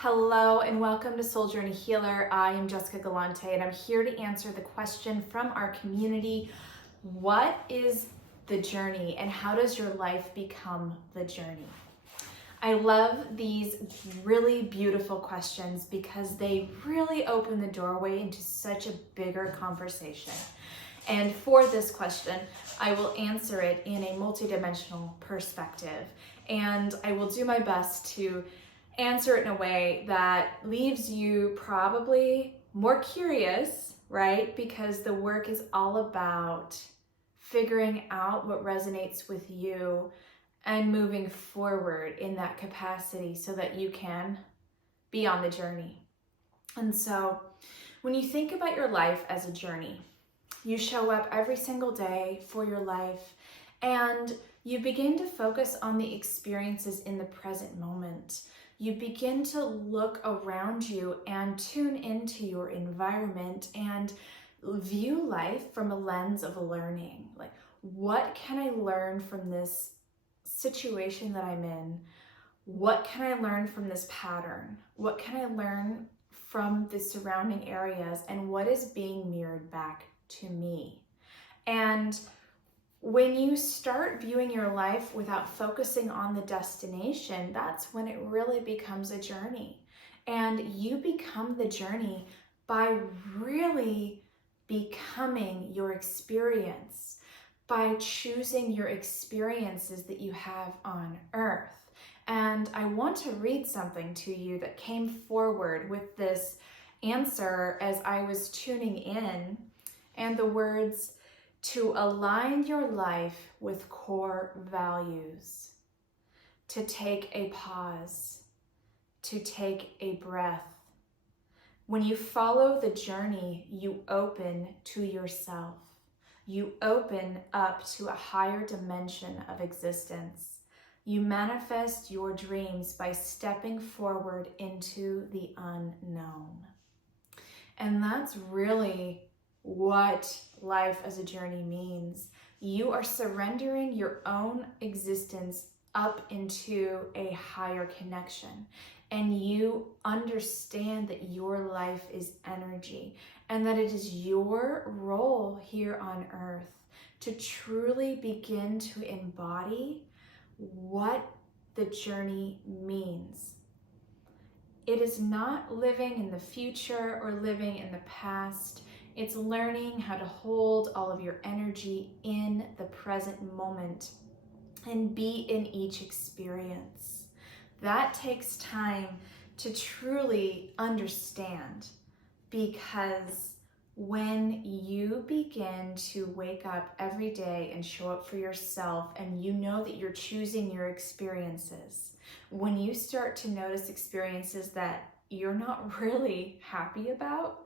Hello and welcome to Soul Journey Healer. I am Jessica Galante and I'm here to answer the question from our community. What is the journey and how does your life become the journey? I love these really beautiful questions because they really open the doorway into such a bigger conversation. And for this question, I will answer it in a multidimensional perspective. And I will do my best to answer it in a way that leaves you probably more curious, right? Because the work is all about figuring out what resonates with you and moving forward in that capacity so that you can be on the journey. And so when you think about your life as a journey, you show up every single day for your life and you begin to focus on the experiences in the present moment. You begin to look around you and tune into your environment and view life from a lens of learning. Like, what can I learn from this situation that I'm in? What can I learn from this pattern? What can I learn from the surrounding areas? And what is being mirrored back to me? And when you start viewing your life without focusing on the destination, that's when it really becomes a journey. And you become the journey by really becoming your experience, by choosing your experiences that you have on earth. And I want to read something to you that came forward with this answer as I was tuning in, and the words, to align your life with core values, to take a pause, to take a breath. When you follow the journey, you open to yourself. You open up to a higher dimension of existence. You manifest your dreams by stepping forward into the unknown. And that's really what life as a journey means. You are surrendering your own existence up into a higher connection, and you understand that your life is energy and that it is your role here on earth to truly begin to embody what the journey means. It is not living in the future or living in the past. It's learning how to hold all of your energy in the present moment and be in each experience. That takes time to truly understand, because when you begin to wake up every day and show up for yourself and you know that you're choosing your experiences, when you start to notice experiences that you're not really happy about,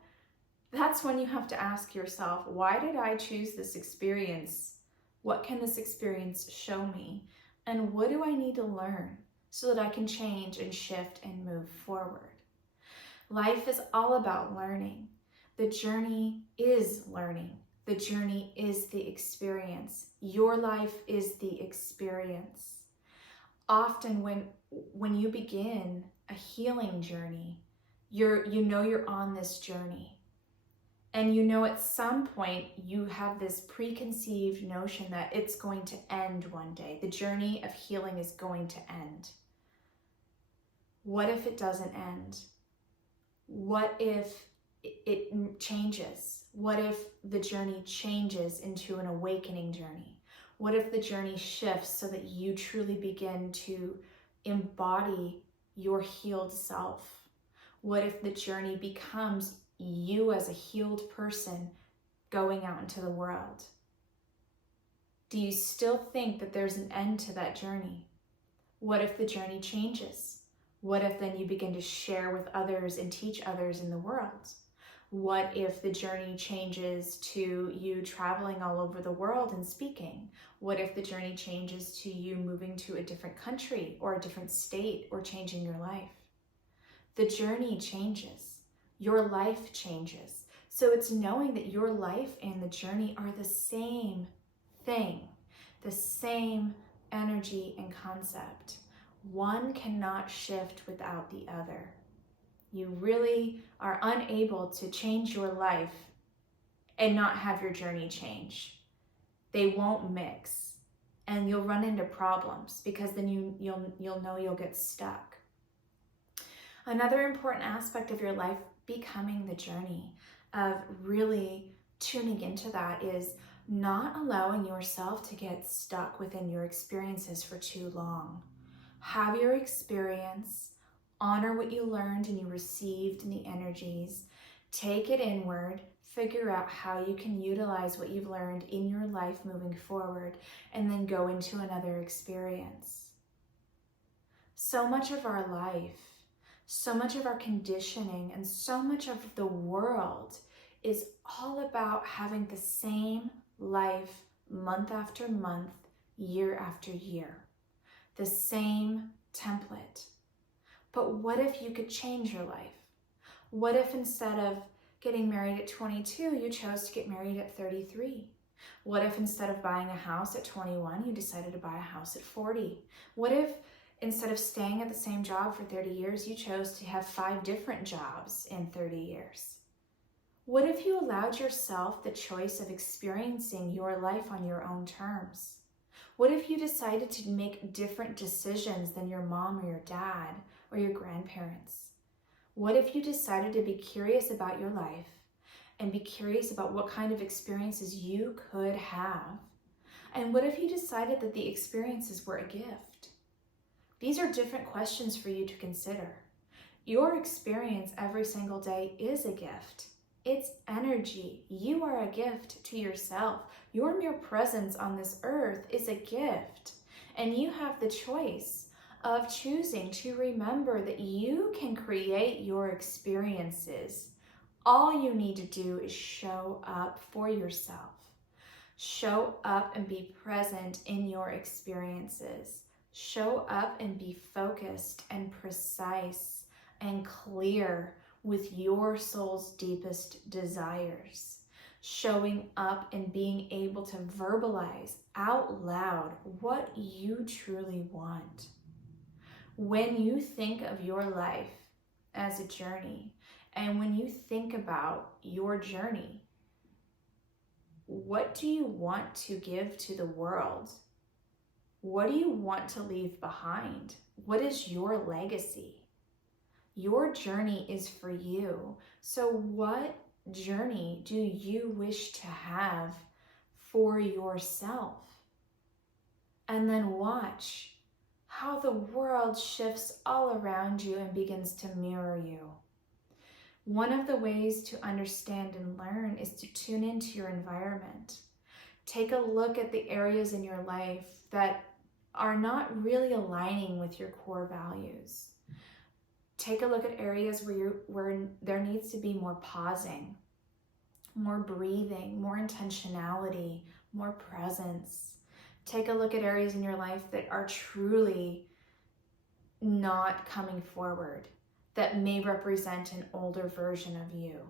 that's when you have to ask yourself, why did I choose this experience? What can this experience show me? And what do I need to learn so that I can change and shift and move forward? Life is all about learning. The journey is learning. The journey is the experience. Your life is the experience. Often when you begin a healing journey, you're on this journey. And at some point you have this preconceived notion that it's going to end one day. The journey of healing is going to end. What if it doesn't end? What if it changes? What if the journey changes into an awakening journey? What if the journey shifts so that you truly begin to embody your healed self? What if the journey becomes you as a healed person going out into the world? Do you still think that there's an end to that journey? What if the journey changes? What if then you begin to share with others and teach others in the world? What if the journey changes to you traveling all over the world and speaking? What if the journey changes to you moving to a different country or a different state or changing your life? The journey changes. Your life changes. So it's knowing that your life and the journey are the same thing, the same energy and concept. One cannot shift without the other. You really are unable to change your life and not have your journey change. They won't mix, and you'll run into problems because then you'll know you'll get stuck. Another important aspect of your life becoming the journey, of really tuning into that, is not allowing yourself to get stuck within your experiences for too long. Have your experience, honor what you learned and you received in the energies, take it inward, figure out how you can utilize what you've learned in your life moving forward, and then go into another experience. So much of our life, so much of our conditioning, and so much of the world is all about having the same life month after month, year after year. The same template. But what if you could change your life? What if instead of getting married at 22, you chose to get married at 33? What if instead of buying a house at 21, you decided to buy a house at 40? What if instead of staying at the same job for 30 years, you chose to have 5 different jobs in 30 years? What if you allowed yourself the choice of experiencing your life on your own terms? What if you decided to make different decisions than your mom or your dad or your grandparents? What if you decided to be curious about your life and be curious about what kind of experiences you could have? And what if you decided that the experiences were a gift? These are different questions for you to consider. Your experience every single day is a gift. It's energy. You are a gift to yourself. Your mere presence on this earth is a gift. And you have the choice of choosing to remember that you can create your experiences. All you need to do is show up for yourself. Show up and be present in your experiences. Show up and be focused and precise and clear with your soul's deepest desires. Showing up and being able to verbalize out loud what you truly want. When you think of your life as a journey, and when you think about your journey, what do you want to give to the world? What do you want to leave behind? What is your legacy? Your journey is for you. So what journey do you wish to have for yourself? And then watch how the world shifts all around you and begins to mirror you. One of the ways to understand and learn is to tune into your environment. Take a look at the areas in your life that are not really aligning with your core values. Take a look at areas where there needs to be more pausing, more breathing, more intentionality, more presence. Take a look at areas in your life that are truly not coming forward, that may represent an older version of you.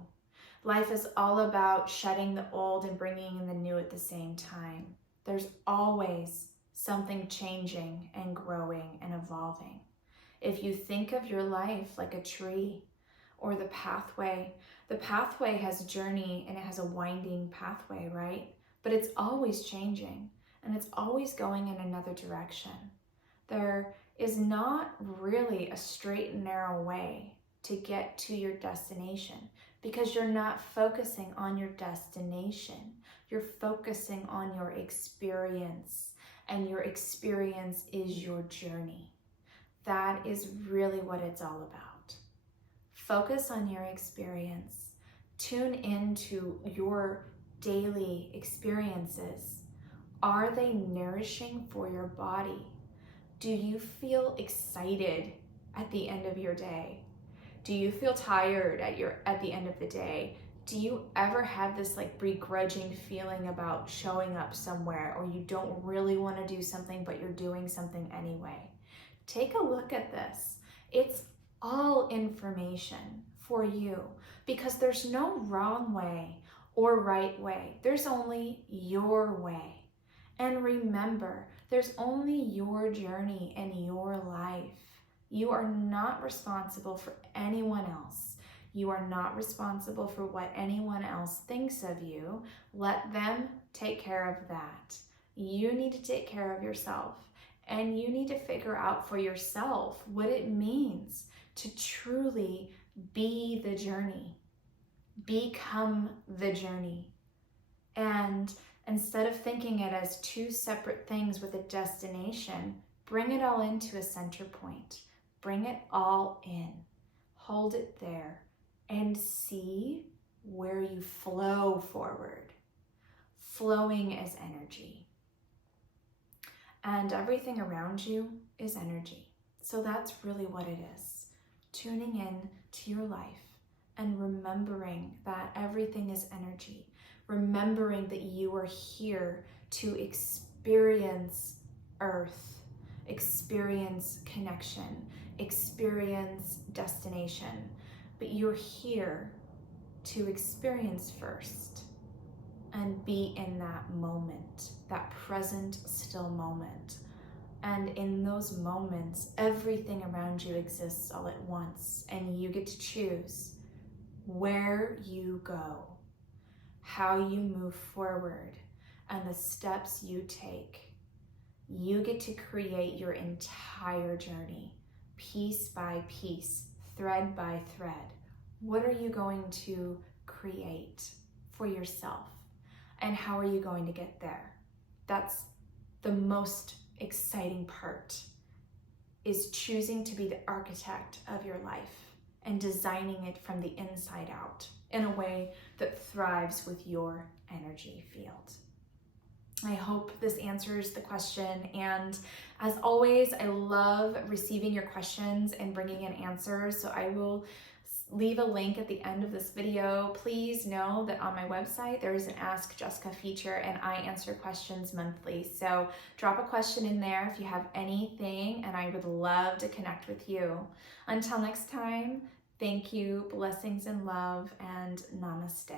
Life is all about shedding the old and bringing in the new at the same time. There's always something changing and growing and evolving. If you think of your life like a tree or the pathway has a journey and it has a winding pathway, right? But it's always changing and it's always going in another direction. There is not really a straight and narrow way to get to your destination because you're not focusing on your destination. You're focusing on your experience, and your experience is your journey. That is really what it's all about. Focus on your experience. Tune into your daily experiences. Are they nourishing for your body? Do you feel excited at the end of your day? Do you feel tired at the end of the day? Do you ever have this begrudging feeling about showing up somewhere, or you don't really want to do something but you're doing something anyway? Take a look at this. It's all information for you because there's no wrong way or right way. There's only your way. And remember, there's only your journey and your life. You are not responsible for anyone else. You are not responsible for what anyone else thinks of you. Let them take care of that. You need to take care of yourself, and you need to figure out for yourself what it means to truly be the journey, become the journey. And instead of thinking it as two separate things with a destination, bring it all into a center point. Bring it all in. Hold it there and see where you flow forward. Flowing is energy. And everything around you is energy. So that's really what it is. Tuning in to your life and remembering that everything is energy. Remembering that you are here to experience Earth, experience connection, experience destination. But you're here to experience first and be in that moment, that present, still moment. And in those moments, everything around you exists all at once, and you get to choose where you go, how you move forward, and the steps you take. You get to create your entire journey, piece by piece, thread by thread. What are you going to create for yourself? And how are you going to get there? That's the most exciting part, is choosing to be the architect of your life and designing it from the inside out in a way that thrives with your energy field. I hope this answers the question, and as always, I love receiving your questions and bringing in answers, so I will leave a link at the end of this video. Please know that on my website there is an Ask Jessica feature, and I answer questions monthly, so drop a question in there if you have anything, and I would love to connect with you. Until next time, thank you, blessings and love, and namaste.